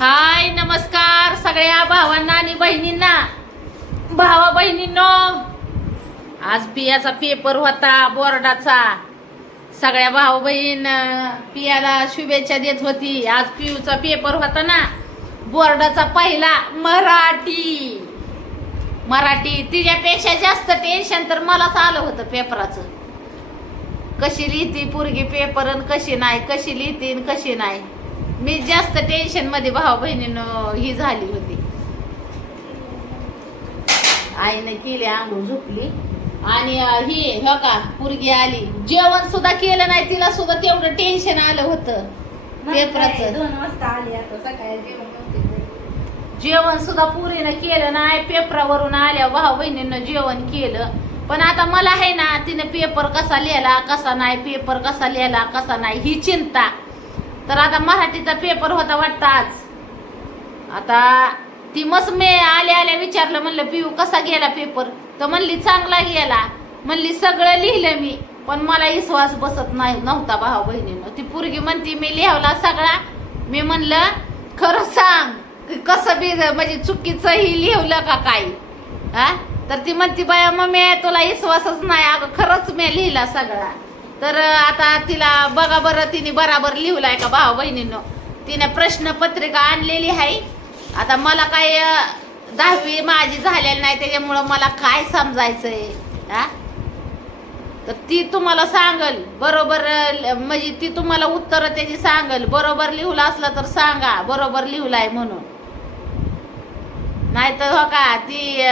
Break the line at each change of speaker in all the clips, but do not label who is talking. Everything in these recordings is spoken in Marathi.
हाय नमस्कार सगळ्या भावांना आणि बहिणींना. भावा बहिणींनो आज पियाचा पेपर होता बोर्डाचा. सगळ्या भाऊ बहीण पियाला शुभेच्छा देत होती. आज पियूचा पेपर होता ना बोर्डाचा पहिला मराठी. मराठी तिच्यापेक्षा जास्त टेन्शन तर मलाच आलं होतं पेपराचं कशी लिहिती पोरगी पेपर कशी नाही कशी लिहिती कशी नाही. मी जास्त टेन्शनमध्ये भाऊ बहिणीनं ही झाली होती. आईने केली आंघोळ झोपली. आणि ही हो का पोरगी आली. जेवण सुद्धा केलं नाही तिला सुद्धा तेवढं टेन्शन आलं होतं. पेपराचं.
दोन वाजता आली आता सकाळी जेवण
जेवण सुद्धा पुरीनं केलं नाही पेपरावरून आल्या भाऊ बहिणीनं जेवण केलं. पण आता मला आहे ना तिने पेपर कसा लिहिला कसा नाही पेपर कसा लिहिला कसा नाही ही चिंता. तर आता मराठीचा पेपर होता वाटतं आज. आता ती मस्त मी आल्या आल्या विचारलं म्हणलं पिऊ कसा गेला पेपर तर म्हणली चांगला गेला. म्हणली सगळं लिहिलं मी पण मला विश्वास बसत नाही नव्हता भाऊ बहिणीनं. ती पोरगी म्हणती मी लिहावला सगळा. मी म्हणलं खरं सांग कसं बी म्हणजे चुकीचंही लिहिलं का काही? हा? तर ती म्हणती बाया मम्मी तुला विश्वासच नाही अगं खरंच मी लिहिला सगळा. तर आता तिला बघा बरं तिने बराबर लिहलाय का भाऊ बहिणींनो? तिने प्रश्नपत्रिका आणलेली आहे. आता मला काय दहावी माझी झालेली नाही त्याच्यामुळं मला काय समजायचंय हा? तर ती तुम्हाला सांगल बरोबर म्हणजे ती तुम्हाला उत्तर त्याची सांगल. बरोबर लिहलं असलं तर सांगा बरोबर लिहलाय म्हणून. नाही तर हो का ती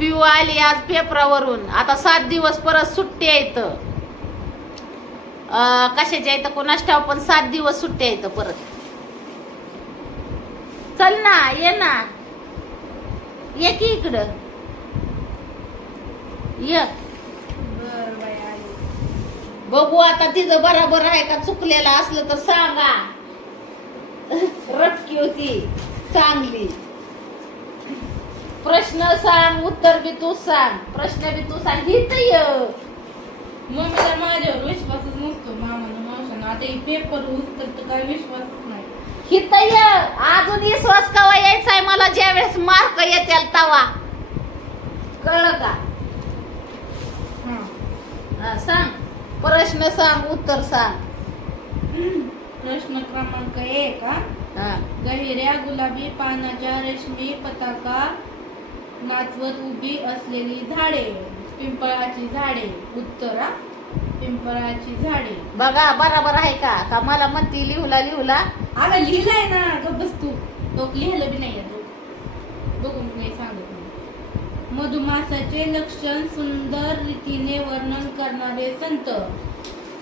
पिऊ आली आज पेपरावरून आता सात दिवस परत सुट्टी आहेत अं, कशाच्या इथं? कोणाच ठाव पण सात दिवस सुट्टी आहेत परत. चल ना ये ना. ये की इकडं. ये.
बर
बघू आता तिचं बराबर आहे का चुकलेलं असलं तर सांगा. रटकी होती. चांगली. प्रश्न सांग उत्तर बी तू सांग. प्रश्न बी तू सांग. ही तर ये.
मम्मीला माझ्यावर विश्वासच नसतो मामानं मावशानं आता ही पेपर उत्तर तर काय विश्वासच नाही.
ही तर ये. अजून विश्वास कवा यायचा आहे? मला ज्या वेळेस मार्क येतील तवा. कळलं का?
हा.
हा, सांग. प्रश्न सांग उत्तर सांग.
प्रश्न क्रमांक एक हा.
हा.
गहिऱ्या गुलाबी पानाच्या रेशमी पताका नाचवत उभी असलेली झाडे. पिंपळाची झाडे. उत्तर पिंपळाची झाडे.
बघा बराबर आहे का? का मला म्हणती लिहुला लिहुला.
अगं लिहिलंय ना. ग बस तू लोक लिहिलं बी नाही बघून नाही सांगत. मी मधुमासाचे लक्षण सुंदर रीतीने वर्णन करणारे संत.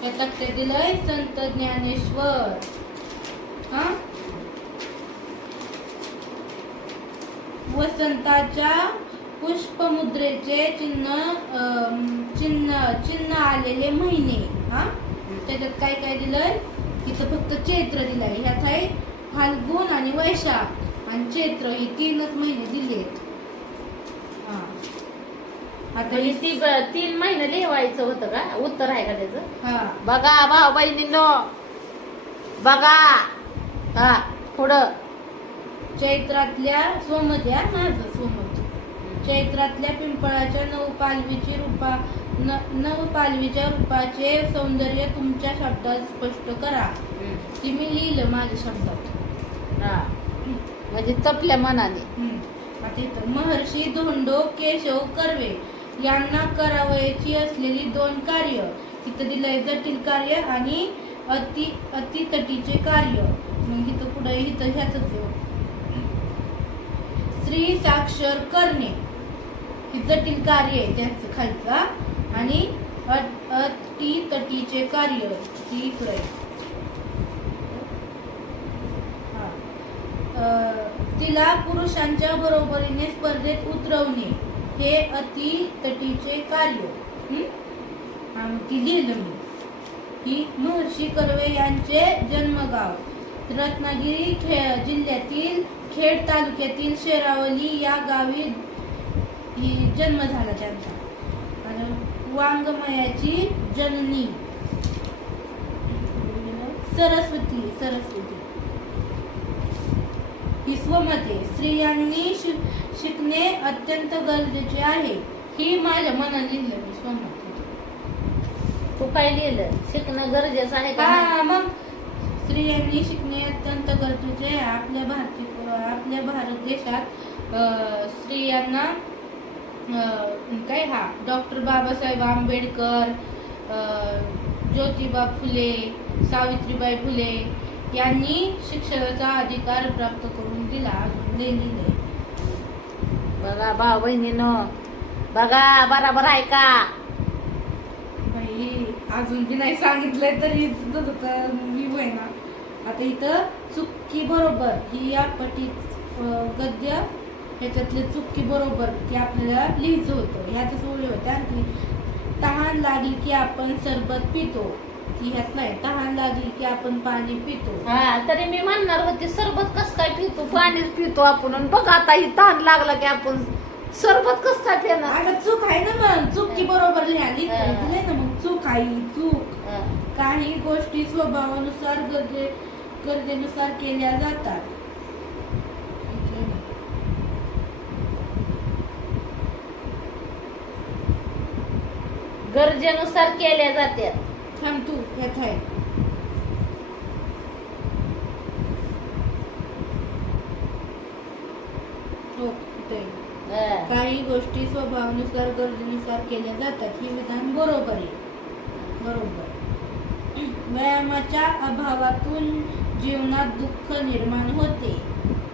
या तक्त्यात दिलंय संत ज्ञानेश्वर. हा? वसंताच्या पुष्पमुद्रेचे चिन्ह चिन्ह चिन्ह आलेले महिने. हा? त्याच्यात काय काय दिलंय? इथं फक्त चैत्र दिलंय. ह्यात आहे फाल्गुन आणि वैशाख. आणि चैत्र ही तीनच महिने दिलेत. हा. आता
म्हणजे
ही
ती ब- तीन महिने लिहायचं होतं का? उत्तर आहे का त्याचं?
हा.
बघा भाऊ बहिणींनो. बघा. हा पुढं.
चैत्रातल्या सोमत्या माझं सोमत चैत्रातल्या पिंपळाच्या नऊ पालवीची रूपा न नऊ पालवीच्या रूपाचे सौंदर्य तुमच्या शब्दात स्पष्ट करा. ती मी लिहिलं माझ्या शब्दात.
हा. म्हणजे तपल्या मनाने.
महर्षी धोंडो केशव कर्वे यांना करावयाची असलेली दोन कार्य इथं दिलंय जटिल कार्य आणि अति अतितटीचे कार्य. मग इथं पुढे इथं ह्याच स्त्री साक्षर करणे. ही जटिल कार्य आहे त्याच खालचा आणि अट- तटीचे कार्य ती इकडे तिला पुरुषांच्या बरोबरीने स्पर्धेत उतरवणे हे अति तटीचे कार्य. ती लिहिलं मी. ही महर्षी कर्वे यांचे जन्मगाव रत्नागिरी खे जिल्ह्यातील खेड तालुक्यातील शेरावली या गावी ही जन्म झाला त्यांचा. आणि वाङ्मयाची जननी. सरस्वती सरस्वती. स्वमते. स्त्रियांनी शिकणे अत्यंत गरजेचे आहे. ही माझ्या मनात लिहिलं स्वमत.
तू काय लिहिलं? शिकणं गरजेचं आहे का
मग स्त्रियांनी शिकणे अत्यंत गरजेचे आहे. आपल्या भारतीय आपल्या भारत देशात अं, स्त्रियांना काय हा? डॉक्टर बाबासाहेब आंबेडकर अं, ज्योतिबा फुले सावित्रीबाई फुले यांनी शिक्षणाचा अधिकार प्राप्त करून दिला. आहे.
बघा भाऊ बहिणीनं बघा बराबर आहे का?
बाई अजून बी नाही सांगितलंय तरी मी ना आता इथं चुक्की बरोबर ही या पटीत अं, गद्य ह्याच्यातले चुक्की बरोबर ते आपल्याला लिहायचं होतं. ह्यातच ओळी होत्या आणि तहान लागली की आपण सरबत पितो. ती ह्यात नाही. तहान लागली की आपण पाणी पितो.
हा तरी मी म्हणणार होते सरबत कस काय पितो? पाणीच पितो आपण. आणि बघ आता ही तहान लागला की आपण सरबत कस काय पिणार?
अगं चूक आहे ना मग. चुकी बरोबर. दिलंय ना मग. चूक आहे चूक. काही गोष्टी स्वभावानुसार गरजे गरजेनुसार केल्या जातात.
गरजेनुसार केल्या जातात
थांब तू यात आहे हो, इथं. आहे.
हा.
काही गोष्टी स्वभावानुसार गरजेनुसार केल्या जातात. ही विधान बरोबर आहे. बरोबर. व्यायामाच्या अभावातून जीवनात दुःख निर्माण होते.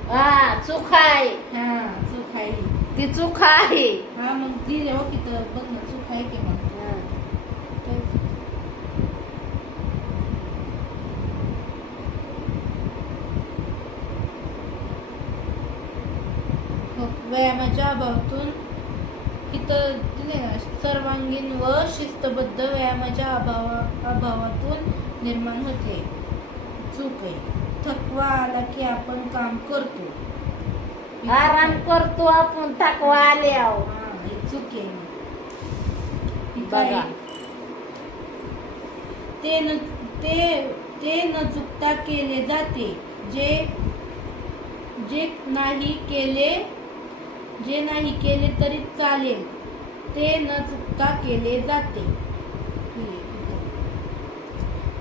हा चूक आहे.
हा चूक आहे.
ती चूक आहे.
हा मग ती जेव्हा तिथं बघ ना चूक आहे की मग हो, व्यायामाच्या अभावातून ना सर्वांगीण व शिस्तबद्ध व्यायामाच्या अभावा अभावातून निर्माण होते. चूक आहे थकवा आला की आपण काम करतो ही चूक
आराम
आहे.
करतो आपण थकवा आले आहो
हा, ही चूक आहे ही काय
बघा.
आहे? ते न ते ते न चुकता केले जाते जे जे नाही केले जे नाही केले तरी चालेल ते न चुकता केले जाते.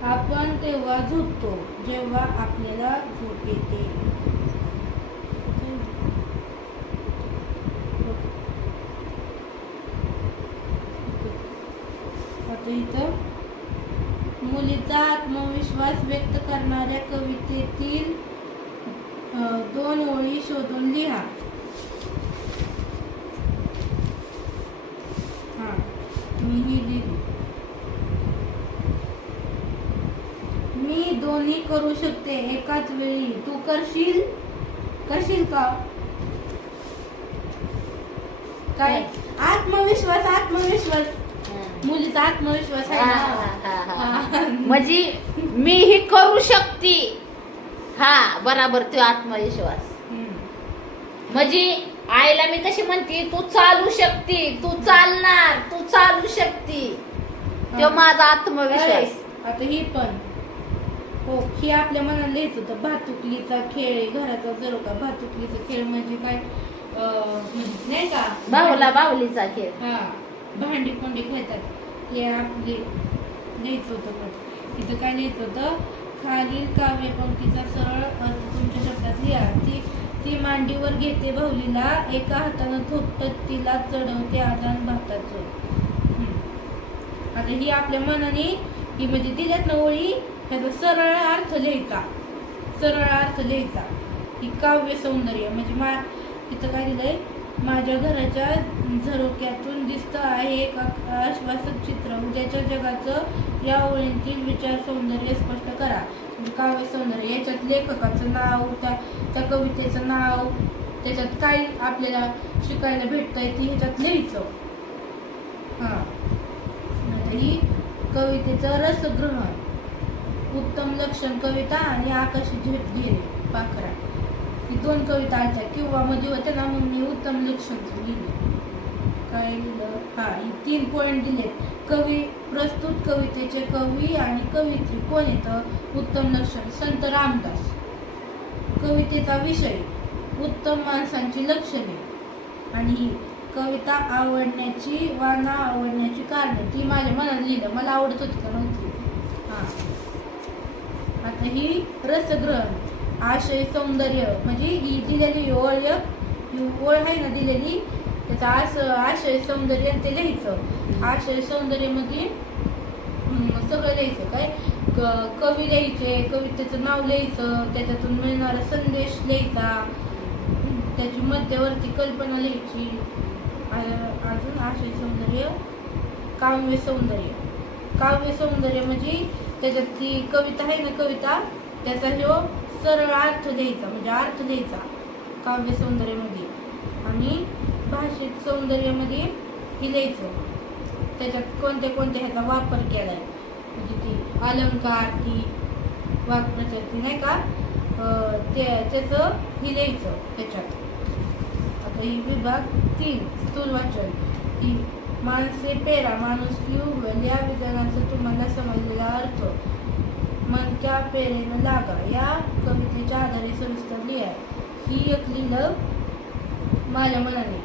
आपण तेव्हा झोपतो जेव्हा आपल्याला झोप येते. इथं मुलीचा आत्मविश्वास व्यक्त करणाऱ्या कवितेतील दोन ओळी शोधून लिहा. हा मी ही लिहिली मी दोन्ही करू शकते एकाच वेळी. तू करशील? करशील का? काय? आत्मविश्वास आत्मविश्वास. मुलीचा आत्मविश्वास आहे ना.
म्हणजे मी ही. करू शकते. हा बराबर तो आत्मविश्वास. म्हणजे आईला मी कशी म्हणते तू चालू शकते तू चालणार तू चालू शकते. तो. माझा आत्मविश्वास.
आता ही पण. हो ही आपल्या मनाला लिहायचं होतं. भातुकलीचा खेळ आहे, घराचा जरो का भातुकलीचा खेळ म्हणजे काय? नाही का?
बाहुला बाहुलीचा खेळ.
हा भांडी कोंडी खेळतात. ते आपले लिहायचं होतं पण. तिथं काय लिहायचं होतं? खालील काव्यपंक्तीचा सरळ अर्थ तुमच्या शब्दात लिहा. ती ती मांडीवर घेते भाऊलीला एका हातानं थोपटत तिला चढवते आदान भाताचं. आता ही आपल्या मनाने ही म्हणजे दिल्यात ना ओळी त्याचा सरळ अर्थ लिहायचा. सरळ अर्थ लिहायचा. ही काव्य सौंदर्य. म्हणजे मा तिथं काय दिलंय माझ्या घराच्या झरोक्यातून दिसतं आहे एक आश्वासक चित्र. उद्याच्या जगाचं या ओळींतील विचार सौंदर्य स्पष्ट करा. म्हणजे काव्य सौंदर्य. याच्यात लेखकाचं नाव त्या त्या कवितेचं नाव त्याच्यात काय आपल्याला शिकायला भेटतंय ती ह्याच्यात लिहायचं. हां. ही कवितेचं रसग्रहण. उत्तम लक्षण कविता आणि आकाशी झेप गेले पाखरा. ही दोन कविता आहेत. किंवा मध्ये होते ना मग मी उत्तम लक्षण लिहिले काय लिहिलं? हा ही तीन पॉईंट दिलेत. कवी प्रस्तुत कवितेचे कवी आणि कवित्री कोण येतं? उत्तम लक्षण संत रामदास. कवितेचा विषय उत्तम माणसांची लक्षणे. आणि कविता आवडण्याची वा ना आवडण्याची कारणे ती माझ्या मनात लिहिलं. मला आवडत होती का? नव्हती ही रसग्रहण आशय सौंदर्य म्हणजे ही दिलेली ओळ ही ओळ आहे ना दिलेली त्याचा आस आशय सौंदर्य ते लिहायचं. आशय सौंदर्यमध्ये हम्म, सगळं लिहायचं काय? कवी लिहायचे कवितेचं नाव लिहायचं त्याच्यातून मिळणारा संदेश लिहायचा त्याची मध्यवर्ती कल्पना लिहायची. अजून आशय सौंदर्य काव्य सौंदर्य. काव्य सौंदर्य म्हणजे त्याच्यात ती कविता आहे ना कविता त्याचा जो सरळ अर्थ द्यायचा म्हणजे अर्थ द्यायचा. काव्य सौंदर्यामध्ये. आणि भाषिक सौंदर्यामध्ये हे लिहायचं. त्याच्यात कोणत्या कोणत्या ह्याचा वापर केलाय? म्हणजे ती अलंकार ती वाक्प्रचार ती नाही का? ते त्याचं हे लिहायचं त्याच्यात. आता ही विभाग तीन स्थूल वाचन. ही माणसे पेरा माणूस उगल या विधानाचा तुम्हाला समजलेला अर्थ. मनक्या पेरेनं लागा या कवितेच्या आधारे सविस्तर लिहा. ही एक लिहिलं माझ्या मनाने.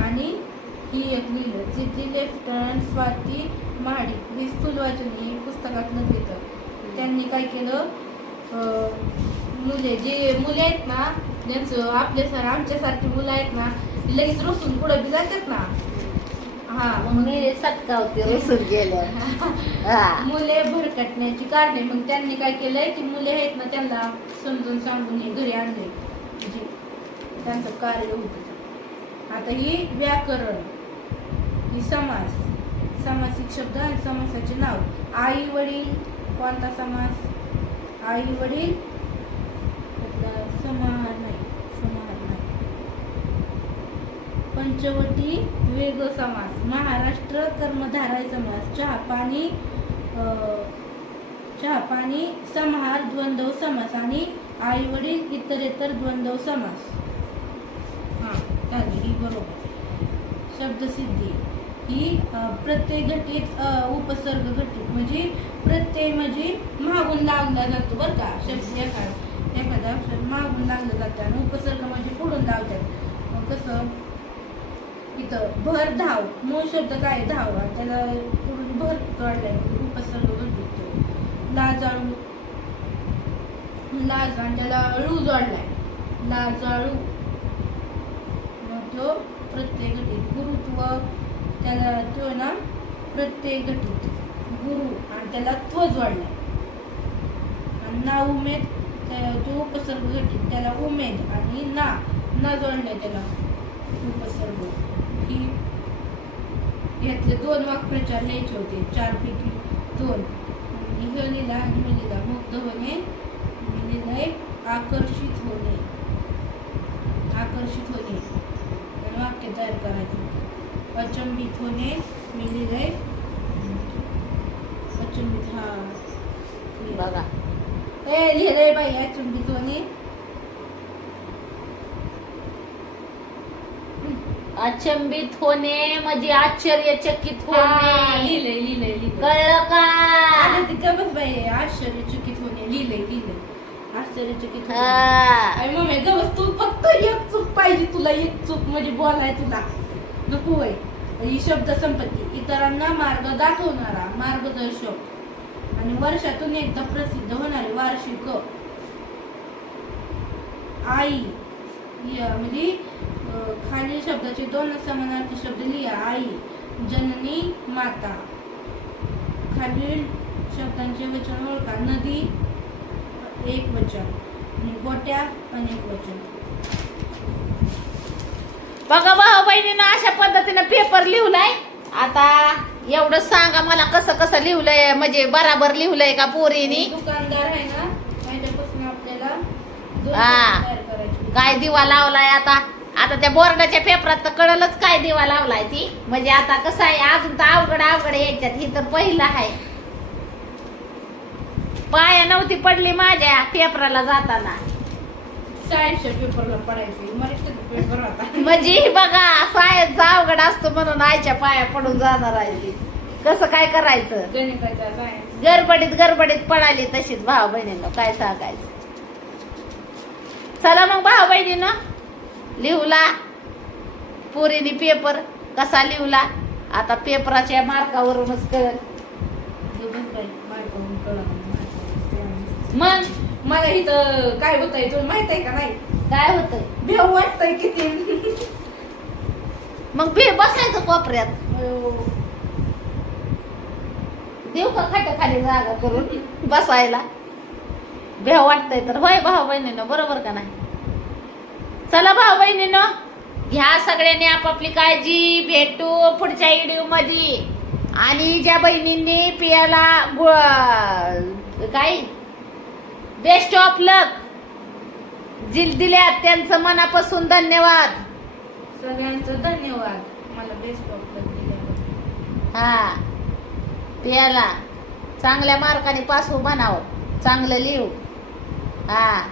आणि ही एक लिहिलं जिथे लेफ्टनंट स्वाती महाडिक ही स्थूल वाचन पुस्तकातलं लिहितं. त्यांनी काय केलं? मुले जे मुले आहेत ना ज्यांचं आपल्यासार आमच्यासारखी मुलं आहेत ना लगेच रोसून पुढं बी जातात ना.
मग मी सटकावते रसून गेल्या.
मुले भरकटण्याची कारणे मग त्यांनी काय केलंय की मुले आहेत ना त्यांना समजून सांगून हे घरी आणले म्हणजे त्यांचं कार्य होतं. आता ही व्याकरण ही समास. समासिक शब्द आणि समासाचे नाव. आई वडील कोणता समास? आई वडील आपला समाहार नाही समाहार नाही पंचवटी वेग समास महाराष्ट्र कर्मधाराय समास चहा पाणी चहा पाणी समाहार द्वंद्व समास आणि आई वडील इतरेतर द्वंद्व समास. हां चालेल ही बरोबर. शब्दसिद्धी. ही प्रत्यय घटित उपसर्ग घटित म्हणजे प्रत्यय म्हणजे मागून लागला जातो बरं का शब्द एखादा एखादा अक्षर मागून लावला जातं आणि उपसर्ग म्हणजे पुढून लावतात. मग कसं? इथं भर धाव मूळ शब्द काय धाव. आणि त्याला पुढून भर जोडलाय उपसर्ग घटित लाजाळू लाज आणि त्याला अळू जोडलाय. लाजाळू मग तो प्रत्यय घटित गुरुत्व त्याला तो ना प्रत्यय घटित गुरु आणि त्याला त्व जोडलाय. आणि ना उमेद त्या- तो उपसर्ग घटित त्याला उमेद आणि ना ना जोडलाय त्याला उपसर्ग. ही यातले दोन वाक्प्रचार लिहायचे होते. चार पैकी दोन. ह्यो लिहिला आणि ह्यो लिहिला मुग्ध होणे लिहिलंय आकर्षित होणे. आकर्षित होणे. वाक्य तयार करायचं. अचंबित होणे मी लिहिलंय अचंबित हा.
बघा.
ए लिहिलंय बाई अचंबित होणे.
अचंबित होणे म्हणजे आश्चर्यचकित होणे.
लिहिलंय लिहिलंय लिहिलंय.
कळलं का?
अरे ती गबस बाई आश्चर्यचकित होणे लिहिलंय लिहिलंय. आश्चर्यचकित होणे.
हा.
मम्मी गबस तू फक्त एक चूक पाहिजे तुला एक चूक म्हणजे बोलाय तुला. नको होय ही शब्द संपत्ती. इतरांना मार्ग दाखवणारा मार्गदर्शक. आणि वर्षातून एकदा प्रसिद्ध होणारे वार्षिक. आई या- म्हणजे खालील शब्दाचे दोन समानार्थी शब्द लिहा. आई जननी माता. खालील शब्दांचे वचन ओळखा. नदी एक वचन. आणि गोट्या अनेक वचन.
बघा भाऊ बहिणीनं अशा पद्धतीनं पेपर लिहलाय आता एवढं सांगा मला कसं कसं लिहलंय. म्हणजे बराबर लिहलंय का पोरीनी?
दुकानदार आहे ना त्याच्यापासून आपल्याला
हा. काय दिवा लावलाय आता? आता त्या बोर्डाच्या पेपरात तर कळलंच काय दिवा लावलाय ती. म्हणजे आता कसं आहे अजून तर अवघड अवघड यायच्यात. ही तर पहिलं आहे. पाया नव्हती पडली माझ्या पेपराला जाताना.
सायन्सच्या पेपरला पडायचे. मराठीचा पेपर होता
म्हणजे बघा सायन्सचा अवघड असतो म्हणून आईच्या पाया पडून जाणार आहे ती. कसं काय करायचं?
सायन्स.
गडबडीत गडबडीत पडाली तशीच भाऊ बहिणींना काय सांगायचं? चला मग भाऊ बहिणीनं. लिहला. पोरीने पेपर कसा लिहला? आता पेपराच्या मार्कावरूनच कळ. मग?
मला इथं काय होतंय तुला माहीत आहे का नाही?
काय होतंय?
भेव वाटतंय किती.
मग बे बसायचं कोपऱ्यात. देऊ का खाट्या खाली जागा करून बसायला? भेव वाटतंय तर. होय भाऊ बहिणीनं बरोबर का नाही? चला भाऊ बहिणीनं ह्या सगळ्यांनी आपापली काळजी भेटू पुढच्या व्हिडिओमध्ये आणि ज्या बहिणींनी पियाला काय? बेस्ट ऑफ लक जिल दिल्यात त्यांचं मनापासून धन्यवाद.
सगळ्यांचं धन्यवाद. मला बेस्ट ऑफ लक दिल्याबद्दल.
हा. पियाला चांगल्या मार्काने पास हो म्हणावं. चांगलं लिहू. हा.